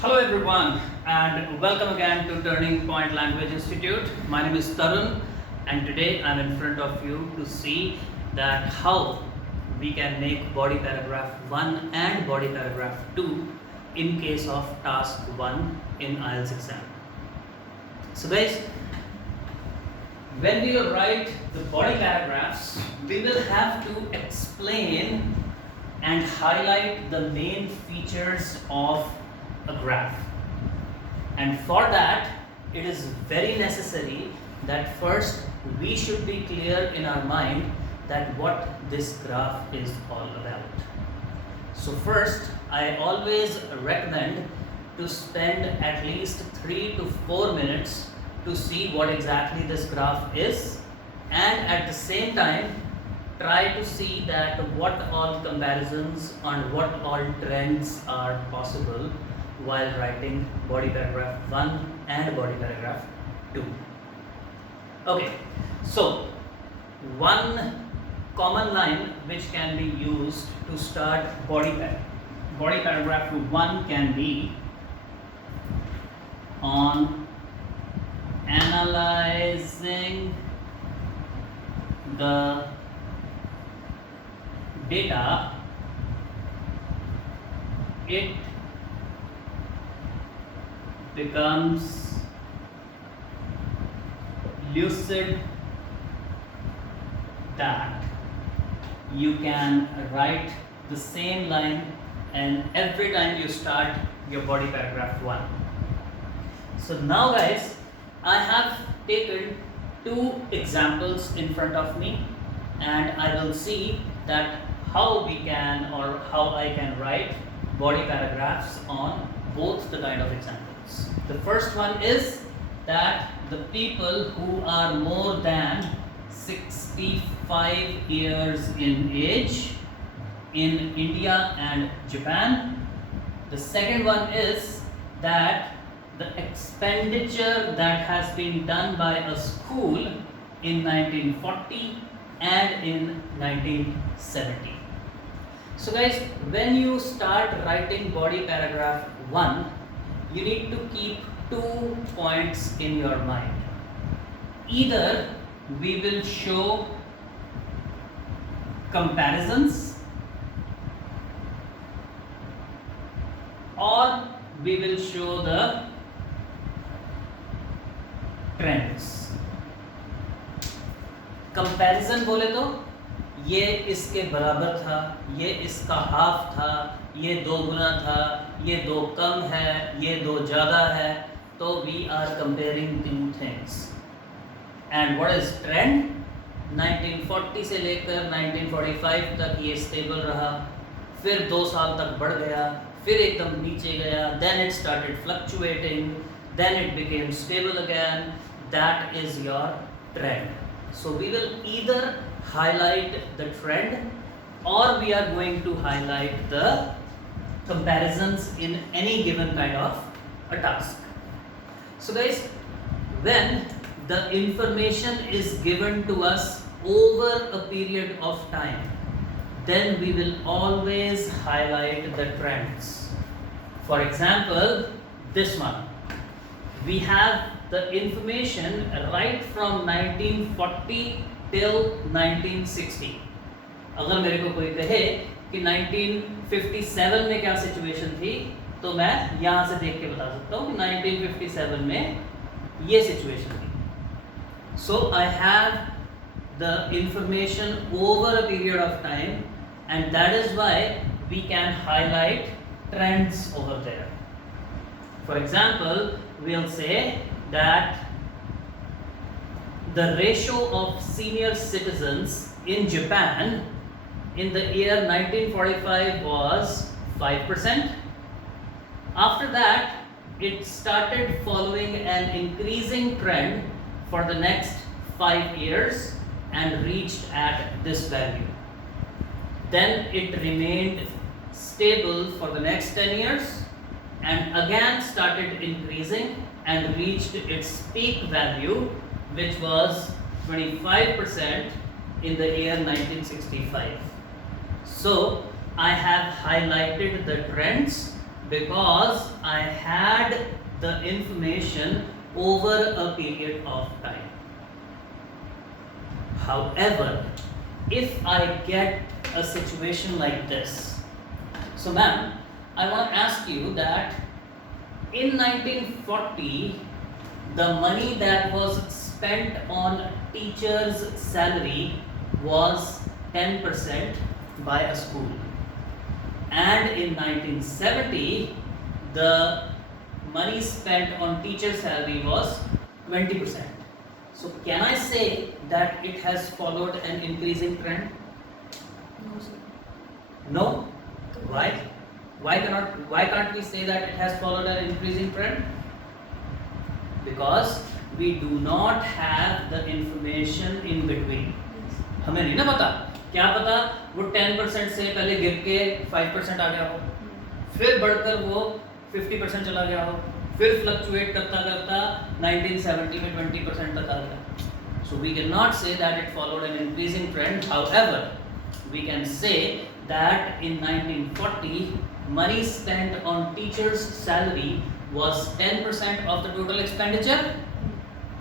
Hello everyone and welcome again to Turning Point Language Institute. My name is Tarun and today I'm in front of you to see that how we can make body paragraph 1 and body paragraph 2 in case of task 1 in IELTS exam. So guys, when we will write the body paragraphs, we will have to explain and highlight the main features of a graph, and for that it is very necessary that first we should be clear in our mind that what this graph is all about. So first, I always recommend to spend at least 3 to 4 minutes to see what exactly this graph is, and at the same time try to see that what all comparisons and what all trends are possible while writing body paragraph 1 and body paragraph 2. Okay, so one common line which can be used to start body paragraph 1 can be on analyzing the data, it becomes lucid that you can write the same line and every time you start your body paragraph 1. So now guys, I have taken 2 examples in front of me and I will see that how we can or how I can write body paragraphs on both the kind of examples. The first one is that the people who are more than 65 years in age in India and Japan. The second one is that the expenditure that has been done by a school in 1940 and in 1970. So guys, when you start writing body paragraph 1, you need to keep 2 points in your mind. Either we will show comparisons or we will show the trends. Comparison बोले तो ये इसके बराबर था, ये इसका half था, ये 2 गुना था, ये 2 कम है, ये 2 ज़्यादा है, तो we are comparing 2 things. And what is trend? 1940 से लेकर 1945 तक ये स्टेबल रहा, फिर 2 साल तक बढ़ गया, फिर एकदम नीचे गया, then it started fluctuating, then it became stable again. That is your trend. So we will either highlight the trend or we are going to highlight the comparisons in any given kind of a task. So guys, when the information is given to us over a period of time, then we will always highlight the trends. For example, this one. We have the information right from 1940 till 1960. अगर मेरे को कोई कहे कि 1957 में क्या situation थी, तो मैं यहाँ से देख के बता सकता हूँ कि 1957 में ये सिचुएशन थी. So I have the information over a period of time, and that is why we can highlight trends over there. For example, we'll say that the ratio of senior citizens in Japan in the year 1945 was 5%. After that, it started following an increasing trend for the next 5 years and reached at this value. Then it remained stable for the next 10 years and again started increasing and reached its peak value, which was 25% in the year 1965. So I have highlighted the trends because I had the information over a period of time. However, if I get a situation like this, so ma'am, I want to ask you that in 1940, the money that was spent on teachers' salary was 10% by a school, and in 1970, the money spent on teachers' salary was 20%. So can I say that it has followed an increasing trend? No, sir. No. Why? Why can't we say that it has followed an increasing trend? Because we do not have the information in between. हमें नहीं ना पता, क्या पता वो 10% से पहले गिर के 5% आ गया हो, फिर बढ़कर वो 50% चला गया हो, फिर फ्लक्चुएट करता करता 1970 में 20% तक आ गया. So we cannot say that it followed an increasing trend. However, we can say that in 1940, money spent on teachers' salary was 10% of the total expenditure,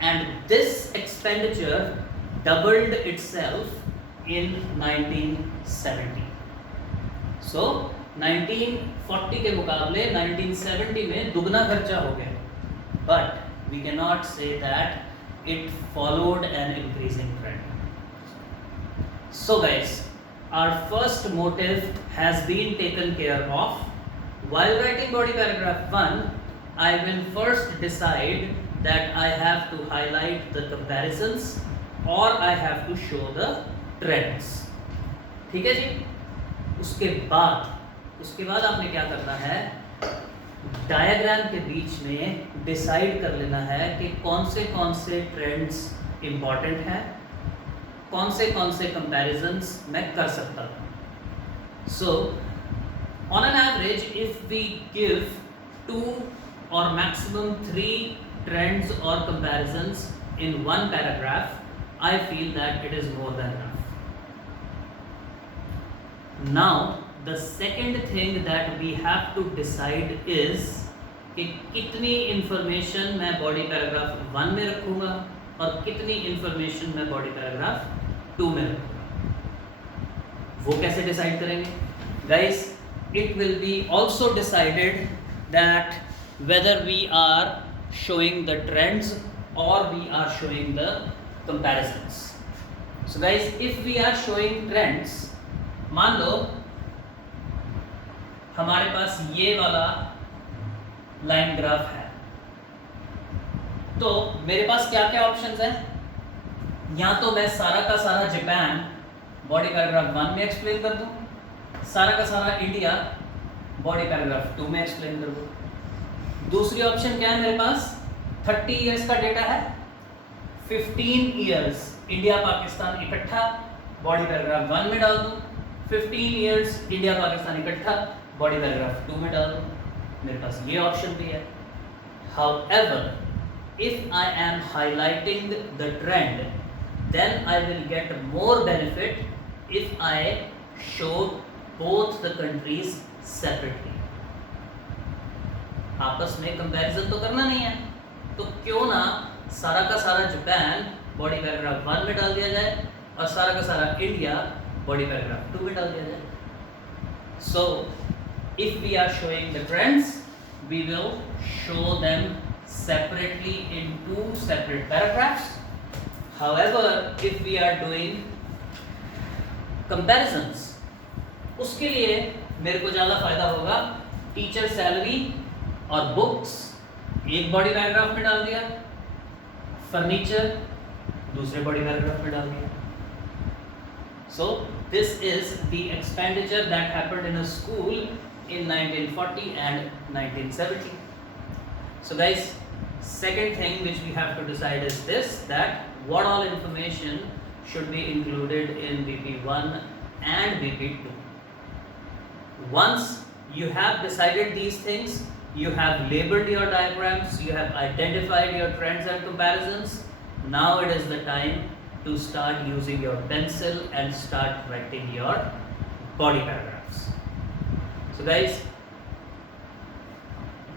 and this expenditure doubled itself in 1970. So 1940 के मुकाबले 1970 में दुगना खर्चा हो गया, but we cannot say that it followed an increasing trend. So guys, our first motive has been taken care of. While writing body paragraph 1, I will first decide that I have to highlight the comparisons or I have to show the trends. ठीक है जी? उसके बाद आपने क्या करना है, diagram के बीच में डिसाइड कर लेना है कि कौन से ट्रेंड्स इम्पॉर्टेंट हैं, कौन से कंपैरिजंस मैं कर सकता हूँ. So on an average if we give 2 or maximum 3 trends or comparisons in one paragraph, I feel that it is more than enough. Now the second thing that we have to decide is कि कितनी information मैं body paragraph 1 में रखूँगा और कितनी information मैं body paragraph 2 में रखूँगा. वो कैसे डिसाइड करेंगे guys? It will be also decided that whether we are showing the trends or we are showing the comparisons. So guys, if we are showing trends, मान लो हमारे पास ये वाला लाइन ग्राफ है, तो मेरे पास क्या क्या ऑप्शंस हैं? या तो मैं सारा का सारा जापान बॉडी पैराग्राफ 1 में एक्सप्लेन कर दूं, सारा का सारा इंडिया बॉडी पैराग्राफ 2 में एक्सप्लेन कर दूं. दूसरी ऑप्शन क्या है मेरे पास? 30 इयर्स का डेटा है, 15 इयर्स इंडिया पाकिस्तान इकट्ठा बॉडी पैराग्राफ 1 में डाल दूं, 15 इयर्स इंडिया पाकिस्तान इकट्ठा बॉडी पैराग्राफ 2 में डाल दूं. मेरे पास ये ऑप्शन भी है. However, if I am highlighting the trend, then I will get more benefit if I show both the countries separately. आपस में कंपैरिजन तो करना नहीं है, तो क्यों ना सारा का सारा जापान बॉडी पैराग्राफ 1 में डाल दिया जाए और सारा का सारा इंडिया बॉडी पैराग्राफ 2 में डाल दिया जाए. So if we are showing the trends, we will show them separately in 2 separate paragraphs. However, if we are doing comparisons, उसके लिए मेरे को ज़्यादा फायदा होगा टीचर सैलरी और बुक्स एक बॉडी पैराग्राफ में डाल दिया, फर्नीचर दूसरे बॉडी पैराग्राफ में डाल दिया. So this is the expenditure that happened in a school in 1940 and 1970. So guys, second thing which we have to decide is this, that what all information should be included in BP1 and BP2. Once you have decided these things, you have labeled your diagrams, you have identified your trends and comparisons, now it is the time to start using your pencil and start writing your body paragraphs. So guys,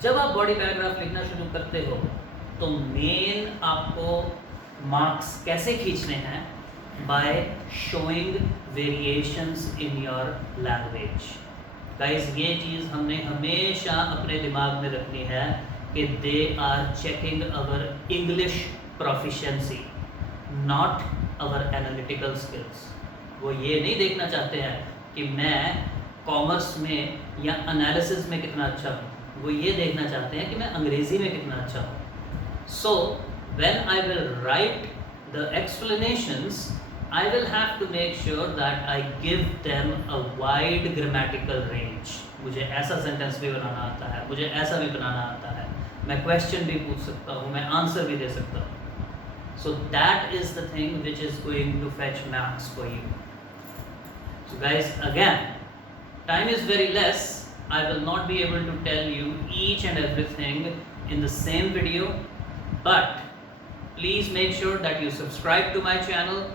जब आप body paragraph लिखना शुरू करते हो तो main आपको marks कैसे खींचने हैं, by showing variations in your language. Guys ये चीज़ हमने हमेशा अपने दिमाग में रखनी है कि they are checking our English proficiency, not our analytical skills. वो ये नहीं देखना चाहते हैं कि मैं कॉमर्स में या एनालिसिस में कितना अच्छा हूँ, वो ये देखना चाहते हैं कि मैं अंग्रेज़ी में कितना अच्छा हूँ। So when I will write the explanations, I will have to make sure that I give them a wide grammatical range. मुझे ऐसा सेंटेंस भी बनाना आता है, मुझे ऐसा भी बनाना आता है, मैं क्वेश्चन भी पूछ सकता हूँ, मैं आंसर भी दे सकता हूँ. So that is the thing which is going to fetch marks for you. So guys, again, time is very less. I will not be able to tell you each and everything in the same video, but please make sure that you subscribe to my channel,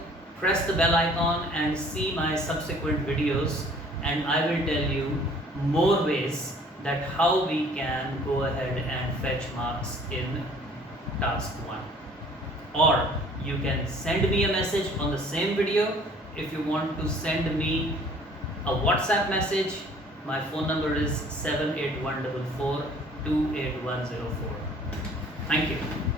press the bell icon and see my subsequent videos, and I will tell you more ways that how we can go ahead and fetch marks in task 1. Or you can send me a message on the same video. If you want to send me a WhatsApp message, my phone number is 78144 28104. Thank you.